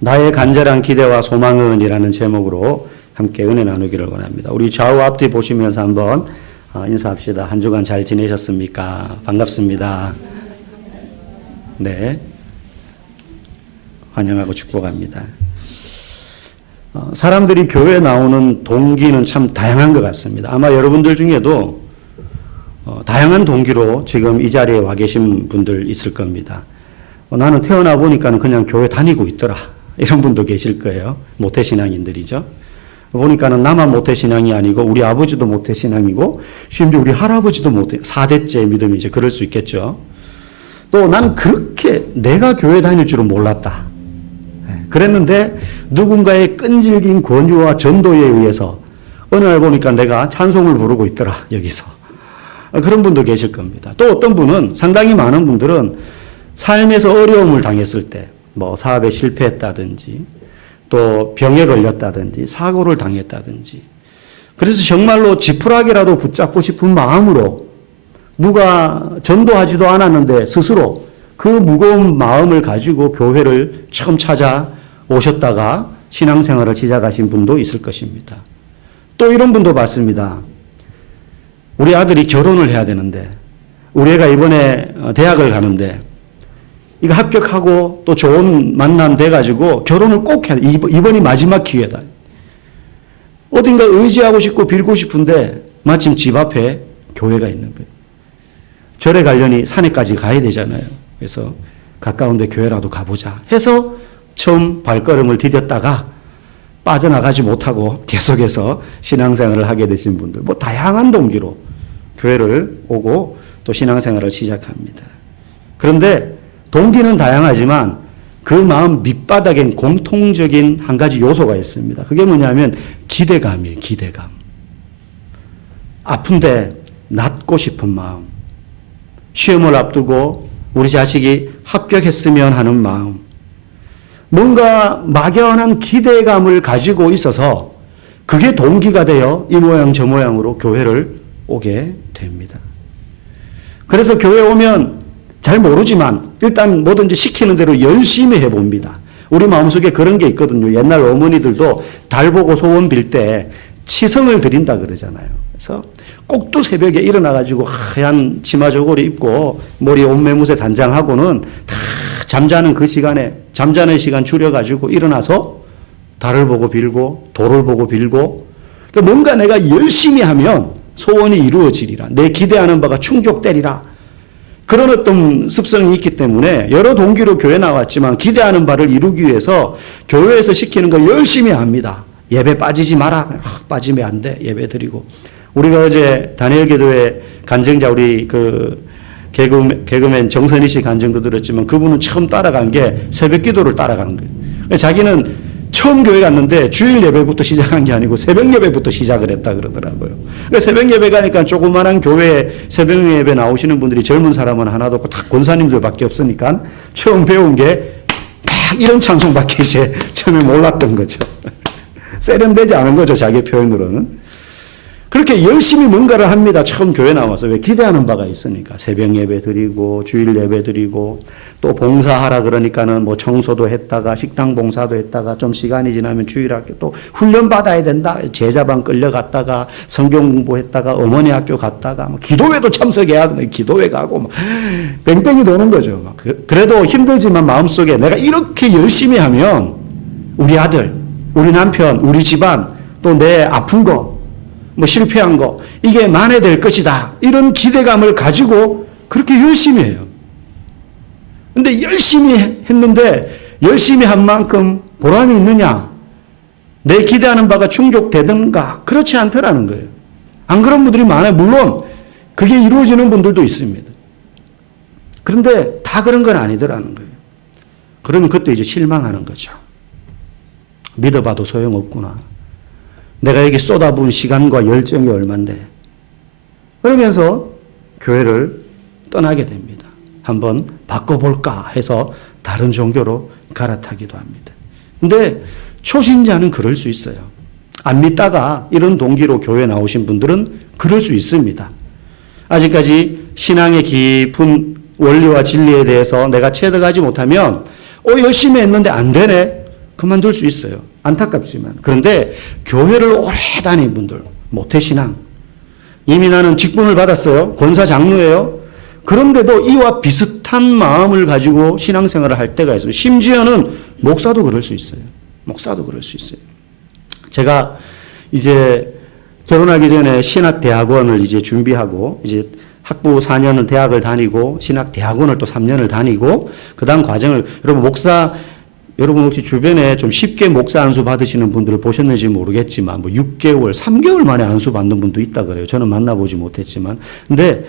나의 간절한 기대와 소망은이라는 제목으로 함께 은혜 나누기를 원합니다. 우리 좌우 앞뒤 보시면서 한번 인사합시다. 한 주간 잘 지내셨습니까? 반갑습니다. 네. 환영하고 축복합니다. 사람들이 교회에 나오는 동기는 참 다양한 것 같습니다. 아마 여러분들 중에도 다양한 동기로 지금 이 자리에 와 계신 분들 있을 겁니다. 나는 태어나 보니까는 그냥 교회 다니고 있더라. 이런 분도 계실 거예요. 모태신앙인들이죠. 보니까는 나만 모태신앙이 아니고 우리 아버지도 모태신앙이고 심지어 우리 할아버지도 모태 4대째 믿음이죠. 그럴 수 있겠죠. 또 나는 그렇게 내가 교회 다닐 줄은 몰랐다. 그랬는데 누군가의 끈질긴 권유와 전도에 의해서 어느 날 보니까 내가 찬송을 부르고 있더라. 여기서. 그런 분도 계실 겁니다. 또 어떤 분은 상당히 많은 분들은 삶에서 어려움을 당했을 때 뭐 사업에 실패했다든지 또 병에 걸렸다든지 사고를 당했다든지 그래서 정말로 지푸라기라도 붙잡고 싶은 마음으로 누가 전도하지도 않았는데 스스로 그 무거운 마음을 가지고 교회를 처음 찾아오셨다가 신앙생활을 시작하신 분도 있을 것입니다. 또 이런 분도 봤습니다. 우리 아들이 결혼을 해야 되는데 우리 애가 이번에 대학을 가는데 이거 합격하고 또 좋은 만남 돼가지고 결혼을 꼭 해야 돼. 이번이 마지막 기회다. 어딘가 의지하고 싶고 빌고 싶은데 마침 집 앞에 교회가 있는 거예요. 절에 가려니 산에까지 가야 되잖아요. 그래서 가까운데 교회라도 가보자 해서 처음 발걸음을 디뎠다가 빠져나가지 못하고 계속해서 신앙생활을 하게 되신 분들 뭐 다양한 동기로 교회를 오고 또 신앙생활을 시작합니다. 그런데 동기는 다양하지만 그 마음 밑바닥엔 공통적인 한 가지 요소가 있습니다. 그게 뭐냐면 기대감이에요. 기대감. 아픈데 낫고 싶은 마음. 시험을 앞두고 우리 자식이 합격했으면 하는 마음. 뭔가 막연한 기대감을 가지고 있어서 그게 동기가 되어 이 모양 저 모양으로 교회를 오게 됩니다. 그래서 교회 오면 잘 모르지만 일단 뭐든지 시키는 대로 열심히 해봅니다. 우리 마음속에 그런 게 있거든요. 옛날 어머니들도 달 보고 소원 빌 때 치성을 드린다 그러잖아요. 그래서 꼭두 새벽에 일어나가지고 하얀 치마 저고리 입고 머리에 옷매무새 단장하고는 다 잠자는 그 시간에 잠자는 시간 줄여가지고 일어나서 달을 보고 빌고 돌을 보고 빌고 그러니까 뭔가 내가 열심히 하면 소원이 이루어지리라. 내 기대하는 바가 충족되리라. 그런 어떤 습성이 있기 때문에 여러 동기로 교회 나왔지만 기대하는 바를 이루기 위해서 교회에서 시키는 거 열심히 합니다. 예배 빠지지 마라. 빠지면 안 돼. 예배 드리고. 우리가 어제 다니엘 기도회 간증자 우리 그 개그맨 정선희 씨 간증도 들었지만 그분은 처음 따라간 게 새벽 기도를 따라간 거예요. 자기는 처음 교회 갔는데 주일 예배부터 시작한 게 아니고 새벽 예배부터 시작을 했다 그러더라고요. 그러니까 새벽 예배 가니까 조그만한 교회에 새벽 예배 나오시는 분들이 젊은 사람은 하나도 없고 다 권사님들밖에 없으니까 처음 배운 게 막 이런 찬송밖에 이제 처음에 몰랐던 거죠. 세련되지 않은 거죠. 자기 표현으로는. 그렇게 열심히 뭔가를 합니다. 처음 교회 나와서. 왜? 기대하는 바가 있으니까. 새벽 예배 드리고, 주일 예배 드리고, 또 봉사하라 그러니까는 뭐 청소도 했다가, 식당 봉사도 했다가, 좀 시간이 지나면 주일학교 또 훈련 받아야 된다. 제자반 끌려갔다가, 성경 공부했다가, 어머니 학교 갔다가, 뭐 기도회도 참석해야 돼. 기도회 가고, 막 뺑뺑이 도는 거죠. 막. 그래도 힘들지만 마음속에 내가 이렇게 열심히 하면 우리 아들, 우리 남편, 우리 집안, 또 내 아픈 거, 뭐 실패한 거 이게 만회될 것이다. 이런 기대감을 가지고 그렇게 열심히 해요. 근데 열심히 했는데 열심히 한 만큼 보람이 있느냐? 내 기대하는 바가 충족되든가? 그렇지 않더라는 거예요. 안 그런 분들이 많아요. 물론 그게 이루어지는 분들도 있습니다. 그런데 다 그런 건 아니더라는 거예요. 그러면 그때 이제 실망하는 거죠. 믿어봐도 소용없구나. 내가 여기 쏟아부은 시간과 열정이 얼만데. 그러면서 교회를 떠나게 됩니다. 한번 바꿔볼까 해서 다른 종교로 갈아타기도 합니다. 근데 초신자는 그럴 수 있어요. 안 믿다가 이런 동기로 교회 나오신 분들은 그럴 수 있습니다. 아직까지 신앙의 깊은 원리와 진리에 대해서 내가 체득하지 못하면 열심히 했는데 안 되네. 그만둘 수 있어요. 안타깝지만. 그런데 교회를 오래 다닌 분들, 모태신앙. 이미 나는 직분을 받았어요. 권사 장로예요. 그런데도 이와 비슷한 마음을 가지고 신앙생활을 할 때가 있어요. 심지어는 목사도 그럴 수 있어요. 목사도 그럴 수 있어요. 제가 이제 결혼하기 전에 신학대학원을 이제 준비하고 이제 학부 4년을 대학을 다니고 신학대학원을 또 3년을 다니고 그 다음 과정을 여러분 혹시 주변에 좀 쉽게 목사 안수 받으시는 분들을 보셨는지 모르겠지만 뭐 6개월, 3개월 만에 안수 받는 분도 있다 그래요. 저는 만나보지 못했지만. 근데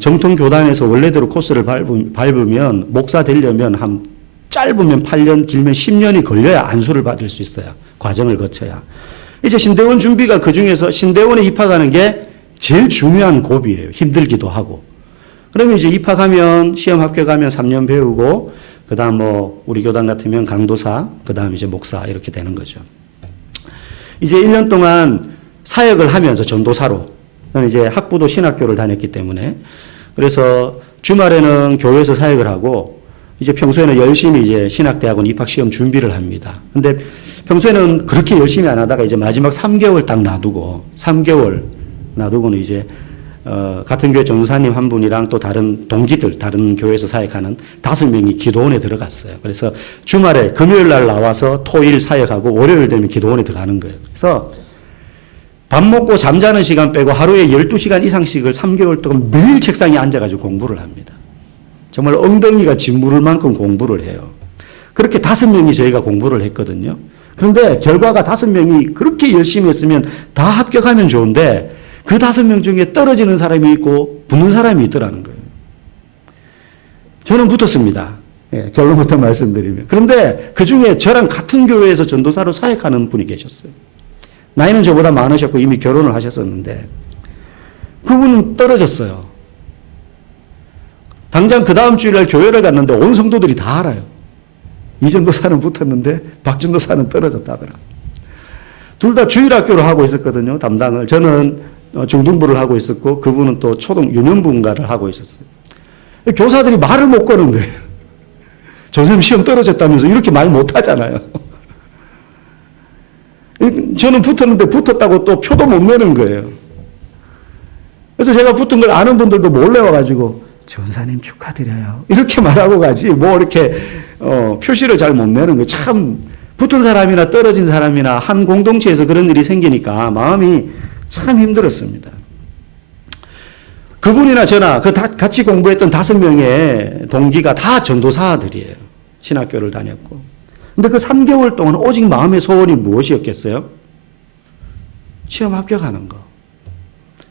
정통 교단에서 원래대로 코스를 밟으면 목사 되려면 한 짧으면 8년, 길면 10년이 걸려야 안수를 받을 수 있어요. 과정을 거쳐야. 이제 신대원 준비가 그 중에서 신대원에 입학하는 게 제일 중요한 고비예요. 힘들기도 하고. 그러면 이제 입학하면 시험 합격하면 3년 배우고 그다음 뭐 우리 교단 같으면 강도사, 그다음 이제 목사 이렇게 되는 거죠. 이제 1년 동안 사역을 하면서 전도사로 저는 이제 학부도 신학교를 다녔기 때문에 그래서 주말에는 교회에서 사역을 하고 이제 평소에는 열심히 이제 신학대학원 입학 시험 준비를 합니다. 근데 평소에는 그렇게 열심히 안 하다가 이제 마지막 3개월 딱 놔두고 3개월 놔두고는 이제 같은 교회 전도사님 한 분이랑 또 다른 동기들, 다른 교회에서 사역하는 5명이 기도원에 들어갔어요. 그래서 주말에 금요일 날 나와서 토일 사역하고 월요일 되면 기도원에 들어가는 거예요. 그래서 밥 먹고 잠자는 시간 빼고 하루에 12시간 이상씩을 3개월 동안 매일 책상에 앉아가지고 공부를 합니다. 정말 엉덩이가 짓무를 만큼 공부를 해요. 그렇게 5명이 저희가 공부를 했거든요. 그런데 결과가 5명이 그렇게 열심히 했으면 다 합격하면 좋은데 그 5명 중에 떨어지는 사람이 있고 붙는 사람이 있더라는 거예요. 저는 붙었습니다. 예, 결론부터 말씀드리면. 그런데 그 중에 저랑 같은 교회에서 전도사로 사역하는 분이 계셨어요. 나이는 저보다 많으셨고 이미 결혼을 하셨었는데 그분은 떨어졌어요. 당장 그 다음 주일날 교회를 갔는데 온 성도들이 다 알아요. 이 전도사는 붙었는데 박 전도사는 떨어졌다더라. 둘 다 주일학교를 하고 있었거든요. 담당을. 저는 중등부를 하고 있었고 그분은 또 유년부인가를 하고 있었어요. 교사들이 말을 못 거는 거예요. 선생님 시험 떨어졌다면서 이렇게 말 못 하잖아요. 저는 붙었는데 붙었다고 또 표도 못 내는 거예요. 그래서 제가 붙은 걸 아는 분들도 몰래 와가지고 전사님 축하드려요. 이렇게 말하고 가지 뭐 이렇게 표시를 잘 못 내는 거예요. 참 붙은 사람이나 떨어진 사람이나 한 공동체에서 그런 일이 생기니까 마음이 참 힘들었습니다. 그분이나 저나 같이 공부했던 5명의 동기가 다 전도사들이에요. 신학교를 다녔고. 근데 그 3개월 동안 오직 마음의 소원이 무엇이었겠어요? 시험 합격하는 거.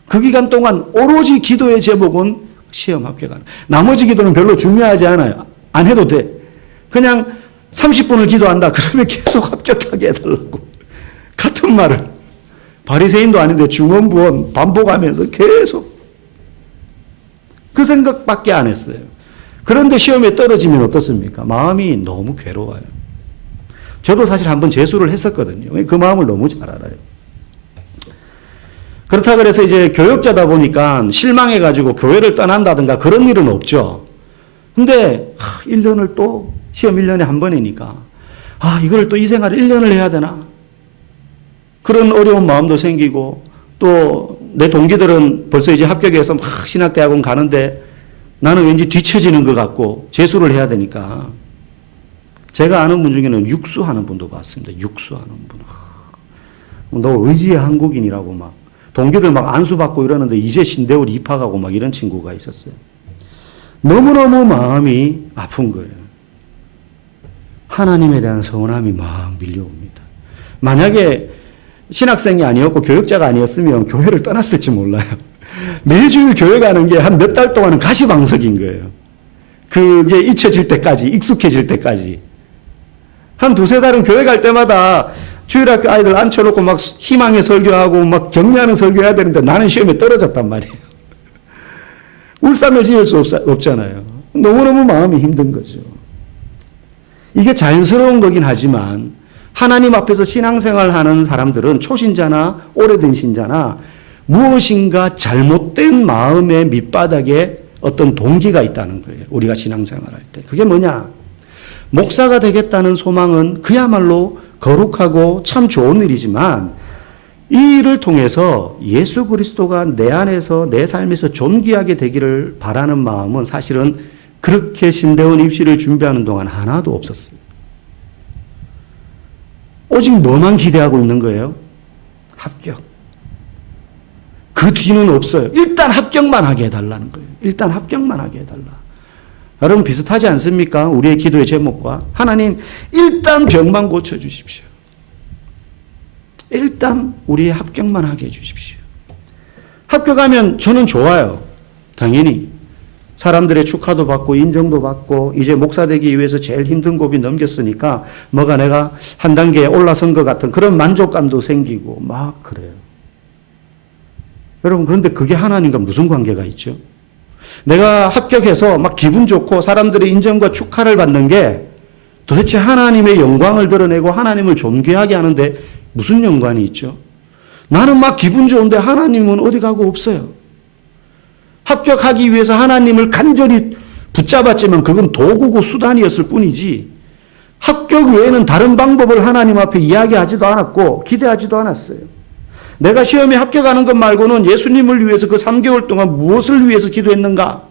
그 기간 동안 오로지 기도의 제목은 시험 합격하는 거. 나머지 기도는 별로 중요하지 않아요. 안 해도 돼. 그냥 30분을 기도한다. 그러면 계속 합격하게 해달라고. 같은 말을. 바리새인도 아닌데 중언부언 반복하면서 계속 그 생각밖에 안 했어요. 그런데 시험에 떨어지면 어떻습니까? 마음이 너무 괴로워요. 저도 사실 한번 재수를 했었거든요. 그 마음을 너무 잘 알아요. 그렇다 그래서 이제 교역자다 보니까 실망해가지고 교회를 떠난다든가 그런 일은 없죠. 근데 1년을 또 시험 1년에 한 번이니까 이걸 또 이 생활을 1년을 해야 되나? 그런 어려운 마음도 생기고 또 내 동기들은 벌써 이제 합격해서 막 신학대학원 가는데 나는 왠지 뒤처지는 것 같고 재수를 해야 되니까 제가 아는 분 중에는 육수하는 분도 봤습니다. 육수하는 분. 너 의지의 한국인이라고 막 동기들 막 안수받고 이러는데 이제 신대원 입학하고 막 이런 친구가 있었어요. 너무너무 마음이 아픈 거예요. 하나님에 대한 서운함이 막 밀려옵니다. 만약에 신학생이 아니었고 교역자가 아니었으면 교회를 떠났을지 몰라요. 매주일 교회 가는 게 한 몇 달 동안은 가시방석인 거예요. 그게 잊혀질 때까지, 익숙해질 때까지. 한 2-3달은 교회 갈 때마다 주일학교 아이들 앉혀놓고 막 희망의 설교하고 막 격려하는 설교해야 되는데 나는 시험에 떨어졌단 말이에요. 울상을 지을 수 없잖아요. 너무너무 마음이 힘든 거죠. 이게 자연스러운 거긴 하지만 하나님 앞에서 신앙생활 하는 사람들은 초신자나 오래된 신자나 무엇인가 잘못된 마음의 밑바닥에 어떤 동기가 있다는 거예요. 우리가 신앙생활 할 때. 그게 뭐냐? 목사가 되겠다는 소망은 그야말로 거룩하고 참 좋은 일이지만 이 일을 통해서 예수 그리스도가 내 안에서 내 삶에서 존귀하게 되기를 바라는 마음은 사실은 그렇게 신대원 입시를 준비하는 동안 하나도 없었어요. 오직 뭐만 기대하고 있는 거예요? 합격. 그 뒤는 없어요. 일단 합격만 하게 해달라는 거예요. 일단 합격만 하게 해달라. 여러분 비슷하지 않습니까? 우리의 기도의 제목과 하나님 일단 병만 고쳐주십시오. 일단 우리의 합격만 하게 해주십시오. 합격하면 저는 좋아요. 당연히 사람들의 축하도 받고 인정도 받고 이제 목사 되기 위해서 제일 힘든 고비 넘겼으니까 뭐가 내가 한 단계 올라선 것 같은 그런 만족감도 생기고 막 그래요. 여러분 그런데 그게 하나님과 무슨 관계가 있죠? 내가 합격해서 막 기분 좋고 사람들의 인정과 축하를 받는 게 도대체 하나님의 영광을 드러내고 하나님을 존귀하게 하는데 무슨 연관이 있죠? 나는 막 기분 좋은데 하나님은 어디 가고 없어요. 합격하기 위해서 하나님을 간절히 붙잡았지만 그건 도구고 수단이었을 뿐이지 합격 외에는 다른 방법을 하나님 앞에 이야기하지도 않았고 기대하지도 않았어요. 내가 시험에 합격하는 것 말고는 예수님을 위해서 그 3개월 동안 무엇을 위해서 기도했는가?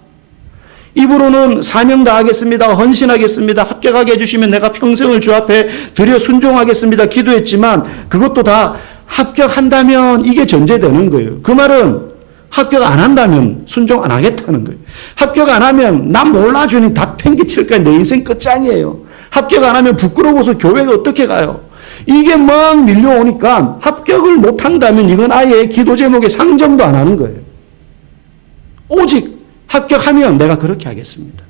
입으로는 사명 다하겠습니다. 헌신하겠습니다. 합격하게 해주시면 내가 평생을 주 앞에 드려 순종하겠습니다. 기도했지만 그것도 다 합격한다면 이게 전제되는 거예요. 그 말은 합격 안 한다면 순종 안 하겠다는 거예요. 합격 안 하면 난 몰라 주님 다 팽개칠 거야. 내 인생 끝장이에요. 합격 안 하면 부끄러워서 교회가 어떻게 가요? 이게 막 밀려오니까 합격을 못 한다면 이건 아예 기도 제목에 상정도 안 하는 거예요. 오직 합격하면 내가 그렇게 하겠습니다.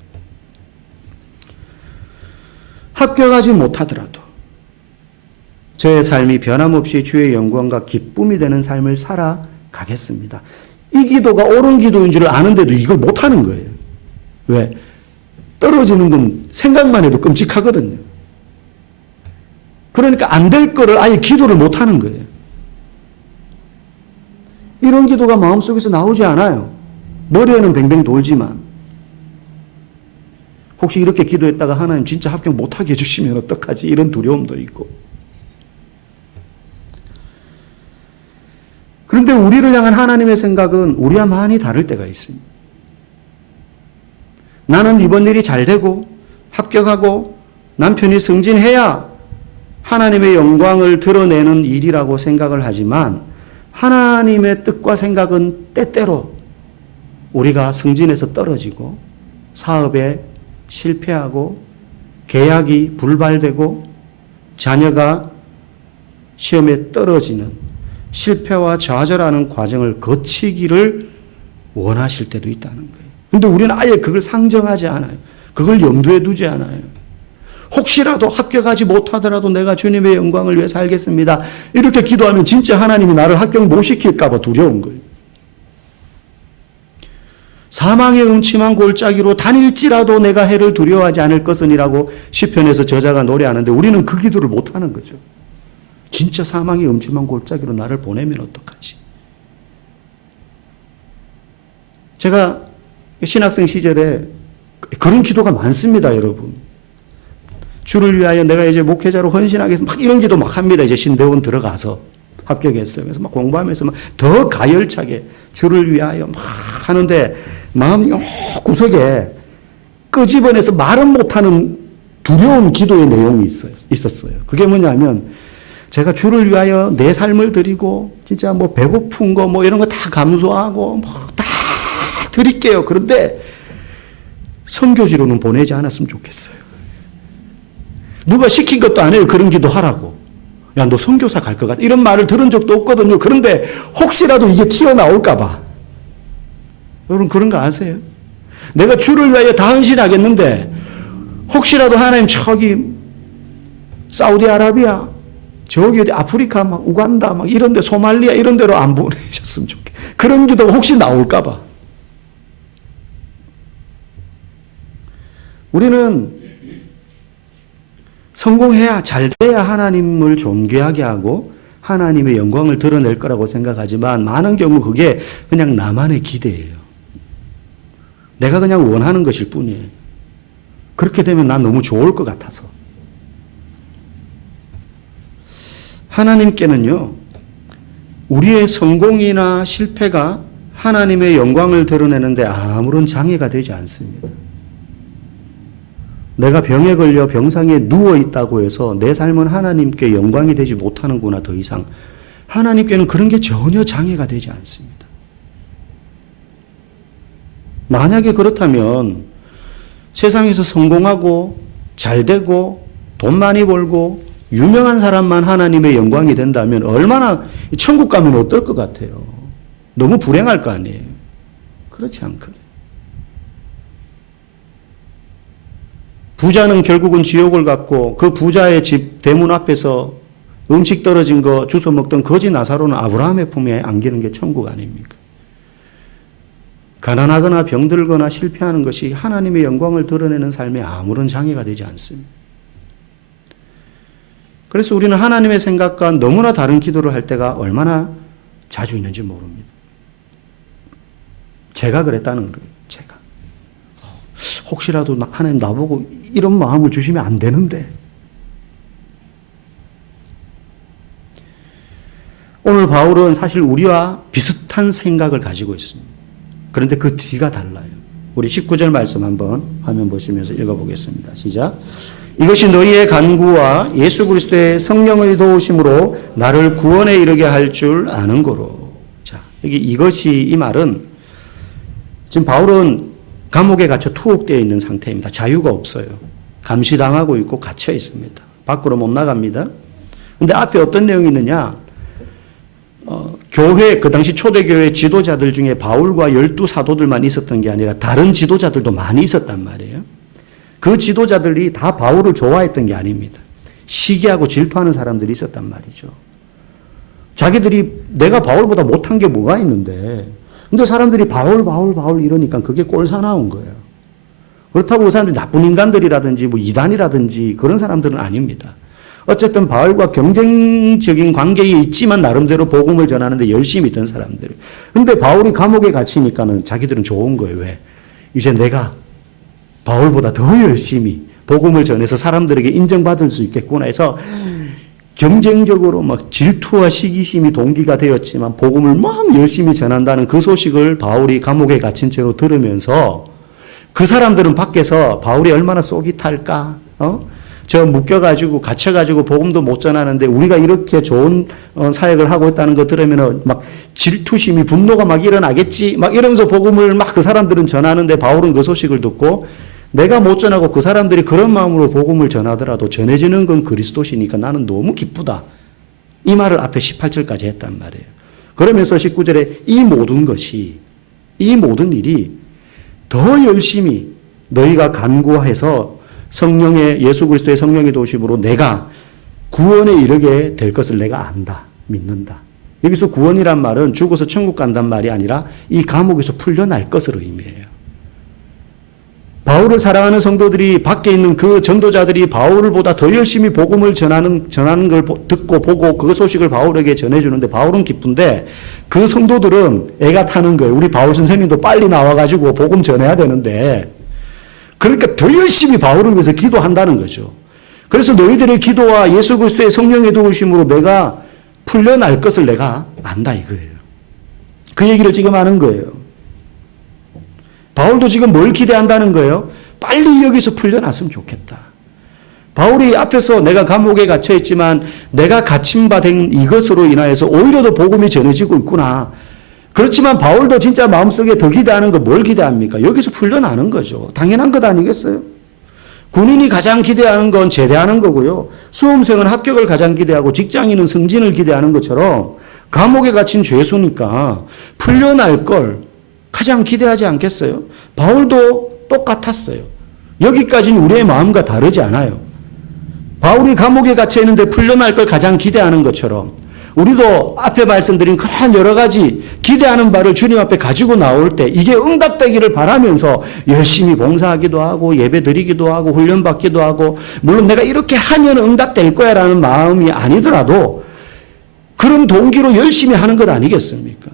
합격하지 못하더라도 저의 삶이 변함없이 주의 영광과 기쁨이 되는 삶을 살아가겠습니다. 이 기도가 옳은 기도인 줄 아는데도 이걸 못하는 거예요. 왜? 떨어지는 건 생각만 해도 끔찍하거든요. 그러니까 안 될 거를 아예 기도를 못하는 거예요. 이런 기도가 마음속에서 나오지 않아요. 머리에는 뱅뱅 돌지만 혹시 이렇게 기도했다가 하나님 진짜 합격 못하게 해주시면 어떡하지? 이런 두려움도 있고. 그런데 우리를 향한 하나님의 생각은 우리와 많이 다를 때가 있습니다. 나는 이번 일이 잘 되고 합격하고 남편이 승진해야 하나님의 영광을 드러내는 일이라고 생각을 하지만 하나님의 뜻과 생각은 때때로 우리가 승진해서 떨어지고 사업에 실패하고 계약이 불발되고 자녀가 시험에 떨어지는 실패와 좌절하는 과정을 거치기를 원하실 때도 있다는 거예요. 그런데 우리는 아예 그걸 상정하지 않아요. 그걸 염두에 두지 않아요. 혹시라도 합격하지 못하더라도 내가 주님의 영광을 위해 살겠습니다. 이렇게 기도하면 진짜 하나님이 나를 합격 못 시킬까 봐 두려운 거예요. 사망의 음침한 골짜기로 다닐지라도 내가 해를 두려워하지 않을 것은이라고 시편에서 저자가 노래하는데 우리는 그 기도를 못하는 거죠. 진짜 사망의 음침한 골짜기로 나를 보내면 어떡하지? 제가 신학생 시절에 그런 기도가 많습니다, 여러분. 주를 위하여 내가 이제 목회자로 헌신하겠습니다. 막 이런 기도 막 합니다. 이제 신대원 들어가서 합격했어요. 그래서 막 공부하면서 막 더 가열차게 주를 위하여 막 하는데 마음 요 구석에 끄집어내서 말은 못하는 두려운 기도의 내용이 있었어요. 그게 뭐냐면 제가 주를 위하여 내 삶을 드리고 진짜 뭐 배고픈 거 뭐 이런 거 다 감수하고 뭐 다 드릴게요. 그런데 선교지로는 보내지 않았으면 좋겠어요. 누가 시킨 것도 아니에요. 그런 기도 하라고. 야, 너 선교사 갈 것 같아. 이런 말을 들은 적도 없거든요. 그런데 혹시라도 이게 튀어나올까 봐. 여러분 그런 거 아세요? 내가 주를 위하여 다 헌신하겠는데 혹시라도 하나님 저기 사우디아라비아 저기 어디 아프리카 막 우간다 막 이런 데 소말리아 이런 데로 안 보내셨으면 좋겠. 그런 기도가 혹시 나올까 봐. 우리는 성공해야 잘 돼야 하나님을 존귀하게 하고 하나님의 영광을 드러낼 거라고 생각하지만 많은 경우 그게 그냥 나만의 기대예요. 내가 그냥 원하는 것일 뿐이에요. 그렇게 되면 난 너무 좋을 것 같아서. 하나님께는요, 우리의 성공이나 실패가 하나님의 영광을 드러내는데 아무런 장애가 되지 않습니다. 내가 병에 걸려 병상에 누워 있다고 해서 내 삶은 하나님께 영광이 되지 못하는구나, 더 이상. 하나님께는 그런 게 전혀 장애가 되지 않습니다. 만약에 그렇다면 세상에서 성공하고 잘 되고 돈 많이 벌고 유명한 사람만 하나님의 영광이 된다면 얼마나 천국 가면 어떨 것 같아요? 너무 불행할 거 아니에요? 그렇지 않거든요. 부자는 결국은 지옥을 갔고 그 부자의 집 대문 앞에서 음식 떨어진 거 주워 먹던 거지 나사로는 아브라함의 품에 안기는 게 천국 아닙니까? 가난하거나 병들거나 실패하는 것이 하나님의 영광을 드러내는 삶에 아무런 장애가 되지 않습니다. 그래서 우리는 하나님의 생각과 너무나 다른 기도를 할 때가 얼마나 자주 있는지 모릅니다. 제가 그랬다는 거예요. 제가. 혹시라도 하나님 나보고 이런 마음을 주시면 안 되는데. 오늘 바울은 사실 우리와 비슷한 생각을 가지고 있습니다. 그런데 그 뒤가 달라요. 우리 19절 말씀 한번 화면 보시면서 읽어보겠습니다. 시작. 이것이 너희의 간구와 예수 그리스도의 성령의 도우심으로 나를 구원에 이르게 할 줄 아는 거로. 자, 여기 이것이 이 말은 지금 바울은 감옥에 갇혀 투옥되어 있는 상태입니다. 자유가 없어요. 감시당하고 있고 갇혀 있습니다. 밖으로 못 나갑니다. 근데 앞에 어떤 내용이 있느냐? 교회, 그 당시 초대교회 지도자들 중에 바울과 12사도들만 있었던 게 아니라 다른 지도자들도 많이 있었단 말이에요. 그 지도자들이 다 바울을 좋아했던 게 아닙니다. 시기하고 질투하는 사람들이 있었단 말이죠. 자기들이 내가 바울보다 못한 게 뭐가 있는데, 근데 사람들이 바울 이러니까 그게 꼴사나운 거예요. 그렇다고 그 사람들이 나쁜 인간들이라든지 뭐 이단이라든지 그런 사람들은 아닙니다. 어쨌든 바울과 경쟁적인 관계에 있지만 나름대로 복음을 전하는데 열심히 있던 사람들. 근데 바울이 감옥에 갇히니까는 자기들은 좋은 거예요. 왜? 이제 내가 바울보다 더 열심히 복음을 전해서 사람들에게 인정받을 수 있겠구나 해서 경쟁적으로 막 질투와 시기심이 동기가 되었지만 복음을 막 열심히 전한다는 그 소식을 바울이 감옥에 갇힌 채로 들으면서 그 사람들은 밖에서 바울이 얼마나 속이 탈까? 저 묶여가지고 갇혀가지고 복음도 못 전하는데 우리가 이렇게 좋은 사역을 하고 있다는 거 들으면 막 질투심이 분노가 막 일어나겠지 막 이러면서 복음을 막 그 사람들은 전하는데 바울은 그 소식을 듣고 내가 못 전하고 그 사람들이 그런 마음으로 복음을 전하더라도 전해지는 건 그리스도시니까 나는 너무 기쁘다. 이 말을 앞에 18절까지 했단 말이에요. 그러면서 19절에 이 모든 일이 더 열심히 너희가 간구해서 성령의 예수 그리스도의 성령의 도우심으로 내가 구원에 이르게 될 것을 내가 안다. 믿는다. 여기서 구원이란 말은 죽어서 천국 간단 말이 아니라 이 감옥에서 풀려날 것을 의미해요. 바울을 사랑하는 성도들이 밖에 있는 그 전도자들이 바울보다 더 열심히 복음을 전하는 걸 듣고 보고 그 소식을 바울에게 전해주는데 바울은 기쁜데 그 성도들은 애가 타는 거예요. 우리 바울 선생님도 빨리 나와가지고 복음 전해야 되는데 그러니까 더 열심히 바울을 위해서 기도한다는 거죠. 그래서 너희들의 기도와 예수 그리스도의 성령의 도우심으로 내가 풀려날 것을 내가 안다 이거예요. 그 얘기를 지금 하는 거예요. 바울도 지금 뭘 기대한다는 거예요? 빨리 여기서 풀려났으면 좋겠다. 바울이 앞에서 내가 감옥에 갇혀있지만 내가 갇힌 바 된 이것으로 인하여서 오히려 더 복음이 전해지고 있구나. 그렇지만 바울도 진짜 마음속에 더 기대하는 거 뭘 기대합니까? 여기서 풀려나는 거죠. 당연한 것 아니겠어요? 군인이 가장 기대하는 건 제대하는 거고요. 수험생은 합격을 가장 기대하고 직장인은 승진을 기대하는 것처럼 감옥에 갇힌 죄수니까 풀려날 걸 가장 기대하지 않겠어요? 바울도 똑같았어요. 여기까지는 우리의 마음과 다르지 않아요. 바울이 감옥에 갇혀 있는데 풀려날 걸 가장 기대하는 것처럼 우리도 앞에 말씀드린 그런 여러 가지 기대하는 바를 주님 앞에 가지고 나올 때 이게 응답되기를 바라면서 열심히 봉사하기도 하고 예배 드리기도 하고 훈련 받기도 하고 물론 내가 이렇게 하면 응답될 거야 라는 마음이 아니더라도 그런 동기로 열심히 하는 것 아니겠습니까?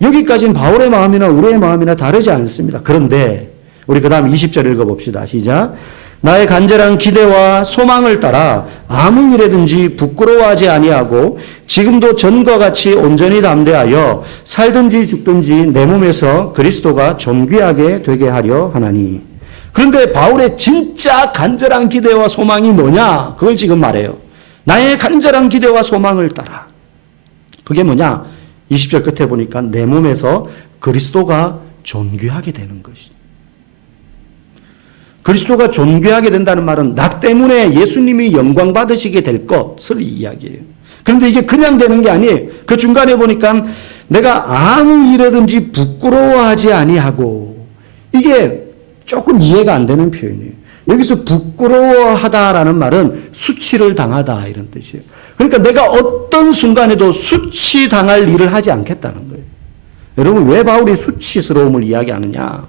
여기까지는 바울의 마음이나 우리의 마음이나 다르지 않습니다. 그런데 우리 그 다음 20절 읽어봅시다. 시작. 나의 간절한 기대와 소망을 따라 아무 일에든지 부끄러워하지 아니하고 지금도 전과 같이 온전히 담대하여 살든지 죽든지 내 몸에서 그리스도가 존귀하게 되게 하려 하나니. 그런데 바울의 진짜 간절한 기대와 소망이 뭐냐? 그걸 지금 말해요. 나의 간절한 기대와 소망을 따라. 그게 뭐냐? 20절 끝에 보니까 내 몸에서 그리스도가 존귀하게 되는 것이죠. 그리스도가 존귀하게 된다는 말은 나 때문에 예수님이 영광 받으시게 될 것을 이야기해요. 그런데 이게 그냥 되는 게 아니에요. 그 중간에 보니까 내가 아무 일에든지 부끄러워하지 아니하고, 이게 조금 이해가 안 되는 표현이에요. 여기서 부끄러워하다라는 말은 수치를 당하다 이런 뜻이에요. 그러니까 내가 어떤 순간에도 수치당할 일을 하지 않겠다는 거예요. 여러분, 왜 바울이 수치스러움을 이야기하느냐?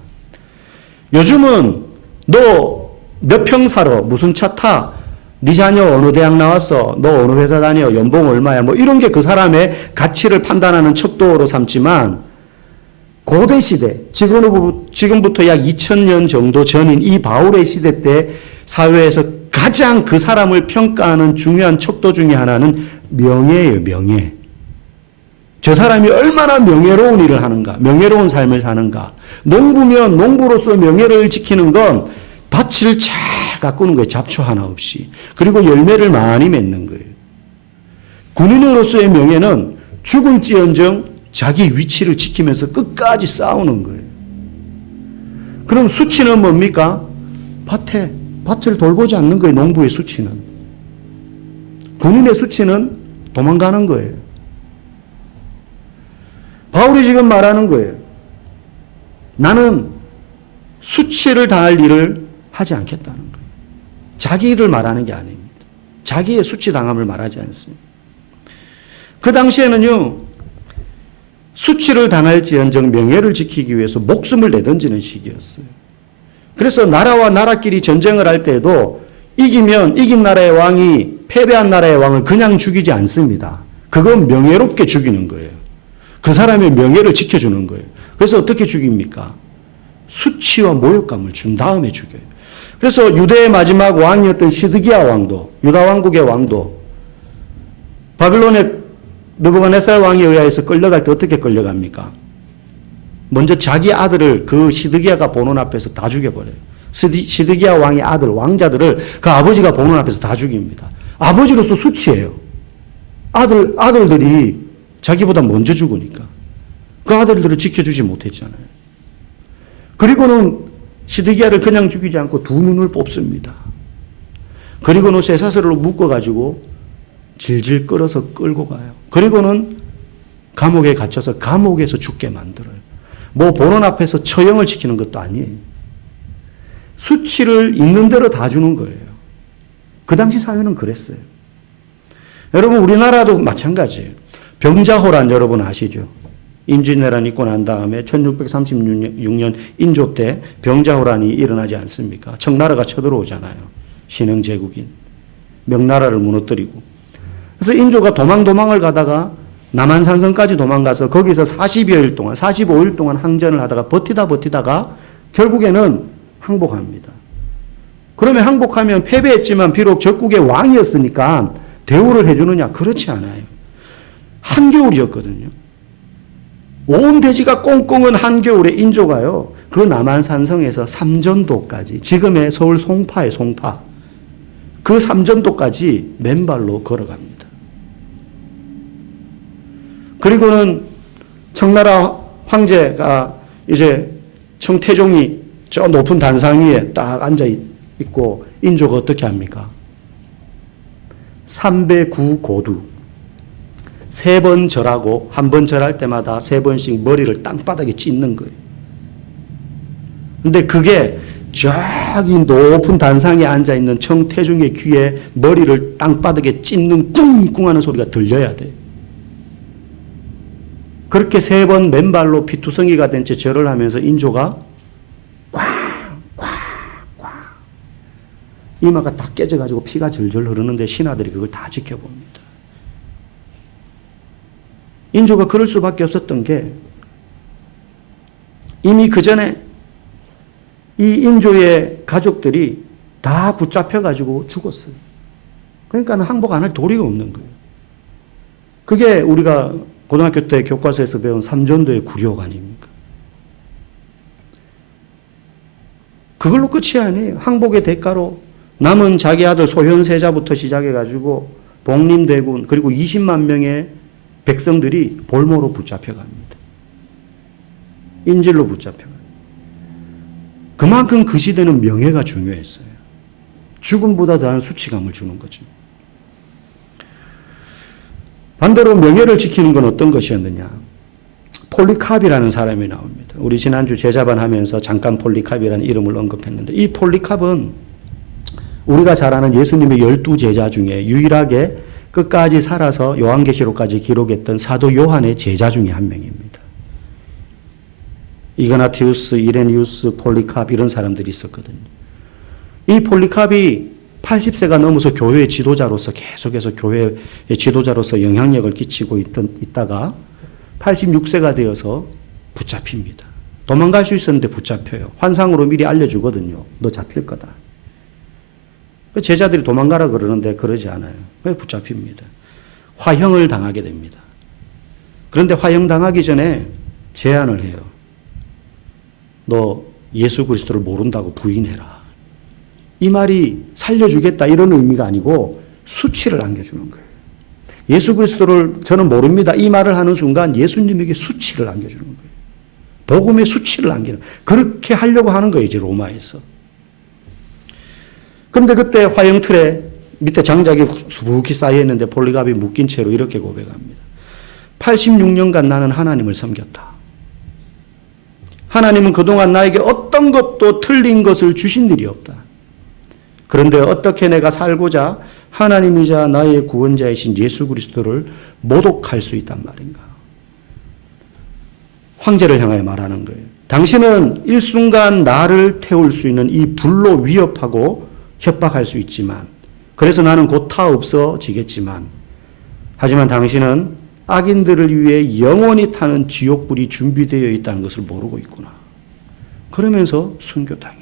요즘은 너 몇 평 살아? 무슨 차 타? 네 자녀 어느 대학 나왔어? 너 어느 회사 다녀? 연봉 얼마야? 뭐 이런 게 그 사람의 가치를 판단하는 척도로 삼지만, 고대 시대, 지금부터 약 2000년 정도 전인 이 바울의 시대 때 사회에서 가장 그 사람을 평가하는 중요한 척도 중에 하나는 명예예요, 명예. 저 사람이 얼마나 명예로운 일을 하는가, 명예로운 삶을 사는가. 농부면 농부로서 명예를 지키는 건 밭을 잘 가꾸는 거예요, 잡초 하나 없이. 그리고 열매를 많이 맺는 거예요. 군인으로서의 명예는 죽을지언정 자기 위치를 지키면서 끝까지 싸우는 거예요. 그럼 수치는 뭡니까? 밭을 돌보지 않는 거예요, 농부의 수치는. 군인의 수치는 도망가는 거예요. 바울이 지금 말하는 거예요. 나는 수치를 당할 일을 하지 않겠다는 거예요. 자기 일을 말하는 게 아닙니다. 자기의 수치당함을 말하지 않습니다. 그 당시에는요, 수치를 당할지언정 명예를 지키기 위해서 목숨을 내던지는 시기였어요. 그래서 나라와 나라끼리 전쟁을 할 때에도 이기면 이긴 나라의 왕이 패배한 나라의 왕을 그냥 죽이지 않습니다. 그건 명예롭게 죽이는 거예요. 그 사람의 명예를 지켜주는 거예요. 그래서 어떻게 죽입니까? 수치와 모욕감을 준 다음에 죽여요. 그래서 유대의 마지막 왕이었던 시드기야 왕도, 유다 왕국의 왕도 바빌론의 느부갓네살 왕에 의해서 끌려갈 때 어떻게 끌려갑니까? 먼저 자기 아들을 그 시드기야가 보는 앞에서 다 죽여버려요. 시드기야 왕의 아들, 왕자들을 그 아버지가 보는 앞에서 다 죽입니다. 아버지로서 수치예요. 아들들이 자기보다 먼저 죽으니까. 그 아들들을 지켜주지 못했잖아요. 그리고는 시드기야를 그냥 죽이지 않고 두 눈을 뽑습니다. 그리고는 쇠사슬로 묶어가지고 질질 끌어서 끌고 가요. 그리고는 감옥에 갇혀서 감옥에서 죽게 만들어요. 뭐 보는 앞에서 처형을 시키는 것도 아니에요. 수치를 있는 대로 다 주는 거예요. 그 당시 사회는 그랬어요. 여러분, 우리나라도 마찬가지예요. 병자호란 여러분 아시죠? 임진왜란 있고 난 다음에 1636년 인조 때 병자호란이 일어나지 않습니까? 청나라가 쳐들어오잖아요. 신흥 제국인. 명나라를 무너뜨리고. 그래서 인조가 도망을 가다가 남한산성까지 도망가서 거기서 40여일 동안, 45일 동안 항전을 하다가 버티다가 결국에는 항복합니다. 그러면 항복하면 패배했지만 비록 적국의 왕이었으니까 대우를 해주느냐? 그렇지 않아요. 한겨울이었거든요. 온 대지가 꽁꽁은 한겨울에 인조가요, 그 남한산성에서 삼전도까지, 지금의 서울 송파의 송파, 그 삼전도까지 맨발로 걸어갑니다. 그리고는 청나라 황제가 이제 청태종이 저 높은 단상 위에 딱 앉아 있고, 인조가 어떻게 합니까? 309고두. 3번 절하고 한 번 절할 때마다 3번씩 머리를 땅바닥에 찢는 거예요. 근데 그게 저기 높은 단상에 앉아있는 청태중의 귀에 머리를 땅바닥에 찢는 꿍꿍하는 소리가 들려야 돼요. 그렇게 3번 맨발로 피투성이가 된 채 절을 하면서 인조가 꽝꽝꽝 이마가 다 깨져가지고 피가 절절 흐르는데 신하들이 그걸 다 지켜봅니다. 인조가 그럴 수밖에 없었던 게, 이미 그 전에 이 인조의 가족들이 다 붙잡혀가지고 죽었어요. 그러니까 항복 안 할 도리가 없는 거예요. 그게 우리가 고등학교 때 교과서에서 배운 삼전도의 굴욕 아닙니까? 그걸로 끝이 아니에요. 항복의 대가로 남은 자기 아들 소현세자부터 시작해가지고 복림대군 그리고 20만 명의 백성들이 볼모로 붙잡혀갑니다. 인질로 붙잡혀갑니다. 그만큼 그 시대는 명예가 중요했어요. 죽음보다 더한 수치감을 주는 거죠. 반대로 명예를 지키는 건 어떤 것이었느냐. 폴리캅이라는 사람이 나옵니다. 우리 지난주 제자반 하면서 잠깐 폴리캅이라는 이름을 언급했는데 이 폴리캅은 우리가 잘 아는 예수님의 12제자 중에 유일하게 끝까지 살아서 요한계시록까지 기록했던 사도 요한의 제자 중에 한 명입니다. 이그나티우스, 이레니우스, 폴리캅 이런 사람들이 있었거든요. 이 폴리캅이 80세가 넘어서 교회의 지도자로서 계속해서 교회의 지도자로서 영향력을 끼치고 있다가 86세가 되어서 붙잡힙니다. 도망갈 수 있었는데 붙잡혀요. 환상으로 미리 알려주거든요. 너 잡힐 거다. 제자들이 도망가라 그러는데 그러지 않아요. 왜 붙잡힙니다. 화형을 당하게 됩니다. 그런데 화형 당하기 전에 제안을 해요. 너 예수 그리스도를 모른다고 부인해라. 이 말이 살려주겠다 이런 의미가 아니고 수치를 안겨주는 거예요. 예수 그리스도를 저는 모릅니다. 이 말을 하는 순간 예수님에게 수치를 안겨주는 거예요. 복음의 수치를 안기는. 그렇게 하려고 하는 거예요. 이제 로마에서. 그런데 그때 화형틀에 밑에 장작이 수북히 쌓여있는데 폴리갑이 묶인 채로 이렇게 고백합니다. 86년간 나는 하나님을 섬겼다. 하나님은 그동안 나에게 어떤 것도 틀린 것을 주신 일이 없다. 그런데 어떻게 내가 살고자 하나님이자 나의 구원자이신 예수 그리스도를 모독할 수 있단 말인가. 황제를 향하여 말하는 거예요. 당신은 일순간 나를 태울 수 있는 이 불로 위협하고 협박할 수 있지만, 그래서 나는 곧 타 없어지겠지만, 하지만 당신은 악인들을 위해 영원히 타는 지옥불이 준비되어 있다는 것을 모르고 있구나. 그러면서 순교당해요.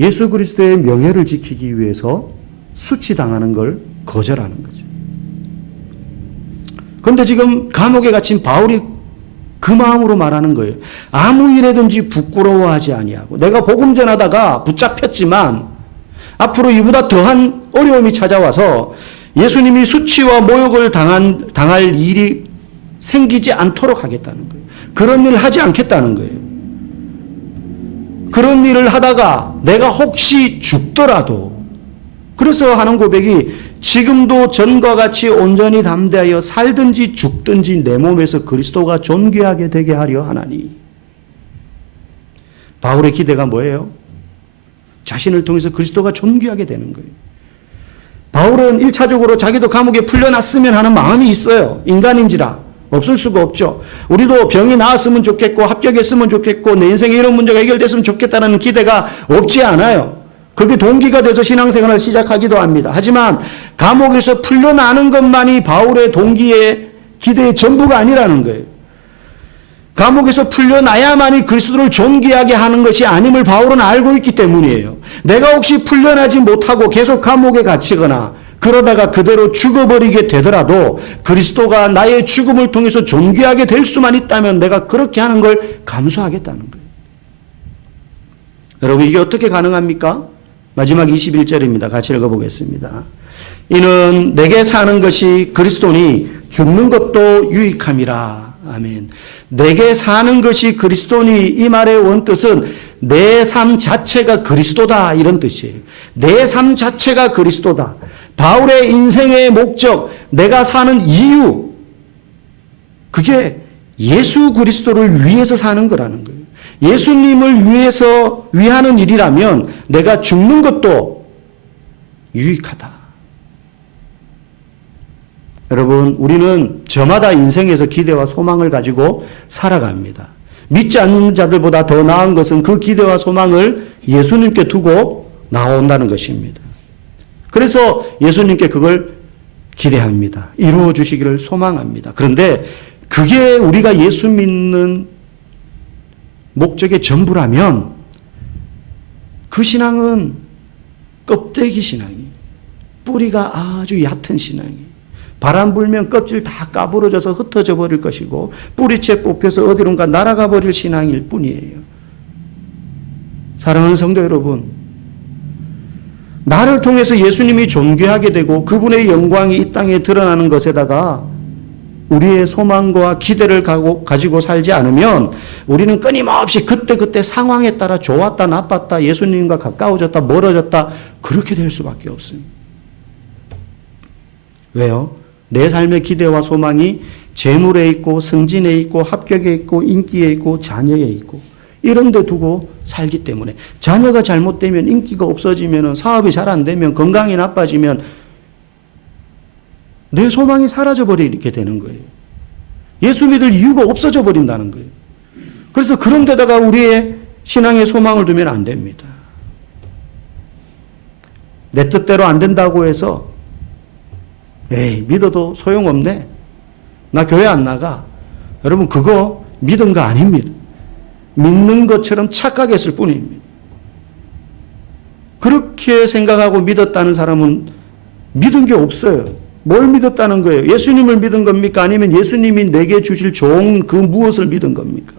예수 그리스도의 명예를 지키기 위해서 수치당하는 걸 거절하는 거죠. 그런데 지금 감옥에 갇힌 바울이 그 마음으로 말하는 거예요. 아무 일에든지 부끄러워하지 아니하고 내가 복음 전하다가 붙잡혔지만 앞으로 이보다 더한 어려움이 찾아와서 예수님이 수치와 모욕을 당할 일이 생기지 않도록 하겠다는 거예요. 그런 일을 하지 않겠다는 거예요. 그런 일을 하다가 내가 혹시 죽더라도, 그래서 하는 고백이 지금도 전과 같이 온전히 담대하여 살든지 죽든지 내 몸에서 그리스도가 존귀하게 되게 하려 하나니. 바울의 기대가 뭐예요? 자신을 통해서 그리스도가 존귀하게 되는 거예요. 바울은 1차적으로 자기도 감옥에 풀려났으면 하는 마음이 있어요. 인간인지라 없을 수가 없죠. 우리도 병이 나았으면 좋겠고 합격했으면 좋겠고 내 인생에 이런 문제가 해결됐으면 좋겠다는 기대가 없지 않아요. 그게 동기가 돼서 신앙생활을 시작하기도 합니다. 하지만 감옥에서 풀려나는 것만이 바울의 동기의 기대의 전부가 아니라는 거예요. 감옥에서 풀려나야만이 그리스도를 존귀하게 하는 것이 아님을 바울은 알고 있기 때문이에요. 내가 혹시 풀려나지 못하고 계속 감옥에 갇히거나 그러다가 그대로 죽어버리게 되더라도 그리스도가 나의 죽음을 통해서 존귀하게 될 수만 있다면 내가 그렇게 하는 걸 감수하겠다는 거예요. 여러분, 이게 어떻게 가능합니까? 마지막 21절입니다. 같이 읽어보겠습니다. 이는 내게 사는 것이 그리스도니 죽는 것도 유익함이라. 아멘. 내게 사는 것이 그리스도니, 이 말의 원뜻은 내 삶 자체가 그리스도다 이런 뜻이에요. 내 삶 자체가 그리스도다. 바울의 인생의 목적, 내가 사는 이유, 그게 예수 그리스도를 위해서 사는 거라는 거예요. 예수님을 위해서 위하는 일이라면 내가 죽는 것도 유익하다. 여러분, 우리는 저마다 인생에서 기대와 소망을 가지고 살아갑니다. 믿지 않는 자들보다 더 나은 것은 그 기대와 소망을 예수님께 두고 나온다는 것입니다. 그래서 예수님께 그걸 기대합니다. 이루어 주시기를 소망합니다. 그런데 그게 우리가 예수 믿는 목적의 전부라면 그 신앙은 껍데기 신앙이에요. 뿌리가 아주 얕은 신앙이에요. 바람 불면 껍질 다 까부러져서 흩어져 버릴 것이고 뿌리채 뽑혀서 어디론가 날아가 버릴 신앙일 뿐이에요. 사랑하는 성도 여러분, 나를 통해서 예수님이 존귀하게 되고 그분의 영광이 이 땅에 드러나는 것에다가 우리의 소망과 기대를 가지고 살지 않으면 우리는 끊임없이 그때그때 상황에 따라 좋았다 나빴다 예수님과 가까워졌다 멀어졌다 그렇게 될 수밖에 없습니다. 왜요? 내 삶의 기대와 소망이 재물에 있고 승진에 있고 합격에 있고 인기에 있고 자녀에 있고 이런 데 두고 살기 때문에 자녀가 잘못되면 인기가 없어지면 사업이 잘 안 되면 건강이 나빠지면 내 소망이 사라져버리게 되는 거예요. 예수 믿을 이유가 없어져 버린다는 거예요. 그래서 그런 데다가 우리의 신앙의 소망을 두면 안 됩니다. 내 뜻대로 안 된다고 해서 에이 믿어도 소용없네. 나 교회 안 나가. 여러분 그거 믿은 거 아닙니다. 믿는 것처럼 착각했을 뿐입니다. 그렇게 생각하고 믿었다는 사람은 믿은 게 없어요. 뭘 믿었다는 거예요? 예수님을 믿은 겁니까? 아니면 예수님이 내게 주실 좋은 그 무엇을 믿은 겁니까?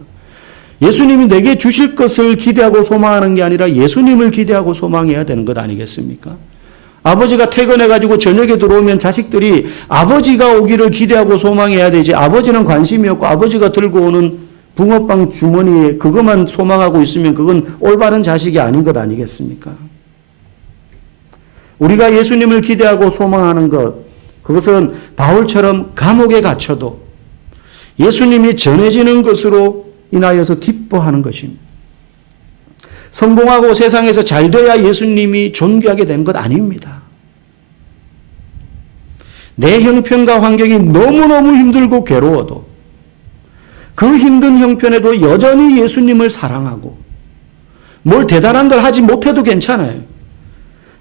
예수님이 내게 주실 것을 기대하고 소망하는 게 아니라 예수님을 기대하고 소망해야 되는 것 아니겠습니까? 아버지가 퇴근해가지고 저녁에 들어오면 자식들이 아버지가 오기를 기대하고 소망해야 되지 아버지는 관심이 없고 아버지가 들고 오는 붕어빵 주머니에 그것만 소망하고 있으면 그건 올바른 자식이 아닌 것 아니겠습니까? 우리가 예수님을 기대하고 소망하는 것, 그것은 바울처럼 감옥에 갇혀도 예수님이 전해지는 것으로 인하여서 기뻐하는 것입니다. 성공하고 세상에서 잘 돼야 예수님이 존귀하게 되는 것 아닙니다. 내 형편과 환경이 너무너무 힘들고 괴로워도 그 힘든 형편에도 여전히 예수님을 사랑하고 뭘 대단한 걸 하지 못해도 괜찮아요.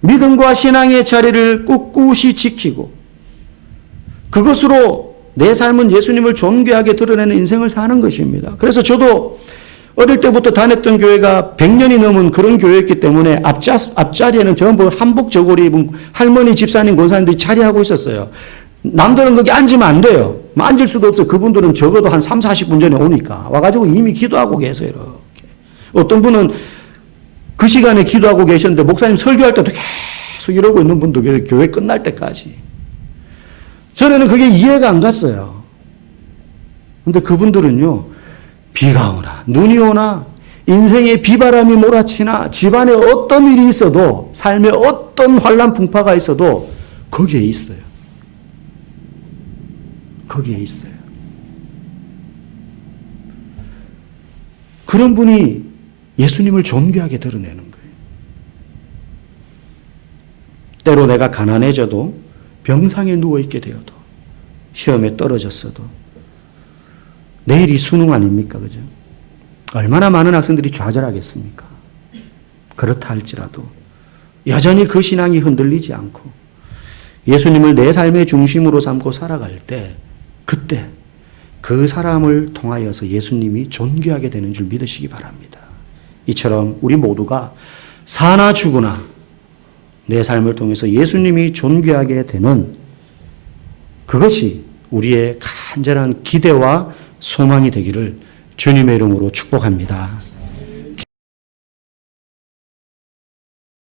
믿음과 신앙의 자리를 꿋꿋이 지키고 그것으로 내 삶은 예수님을 존귀하게 드러내는 인생을 사는 것입니다. 그래서 저도 어릴 때부터 다녔던 교회가 100년이 넘은 그런 교회였기 때문에 앞자리에는 전부 한복 저고리 입은 할머니, 집사님, 권사님들이 자리하고 있었어요. 남들은 거기 앉으면 안 돼요. 앉을 수도 없어요. 그분들은 적어도 한 3, 40분 전에 오니까. 와가지고 이미 기도하고 계세요. 이렇게. 어떤 분은 그 시간에 기도하고 계셨는데 목사님 설교할 때도 계속 이러고 있는 분도 계세요. 교회 끝날 때까지. 전에는 그게 이해가 안 갔어요. 근데 그분들은요, 비가 오나, 눈이 오나, 인생의 비바람이 몰아치나, 집안에 어떤 일이 있어도, 삶에 어떤 환란 풍파가 있어도, 거기에 있어요. 거기에 있어요. 그런 분이 예수님을 존귀하게 드러내는 거예요. 때로 내가 가난해져도, 병상에 누워있게 되어도 시험에 떨어졌어도 내일이 수능 아닙니까? 그죠? 얼마나 많은 학생들이 좌절하겠습니까? 그렇다 할지라도 여전히 그 신앙이 흔들리지 않고 예수님을 내 삶의 중심으로 삼고 살아갈 때 그때 그 사람을 통하여서 예수님이 존귀하게 되는 줄 믿으시기 바랍니다. 이처럼 우리 모두가 사나 죽으나 내 삶을 통해서 예수님이 존귀하게 되는 그것이 우리의 간절한 기대와 소망이 되기를 주님의 이름으로 축복합니다.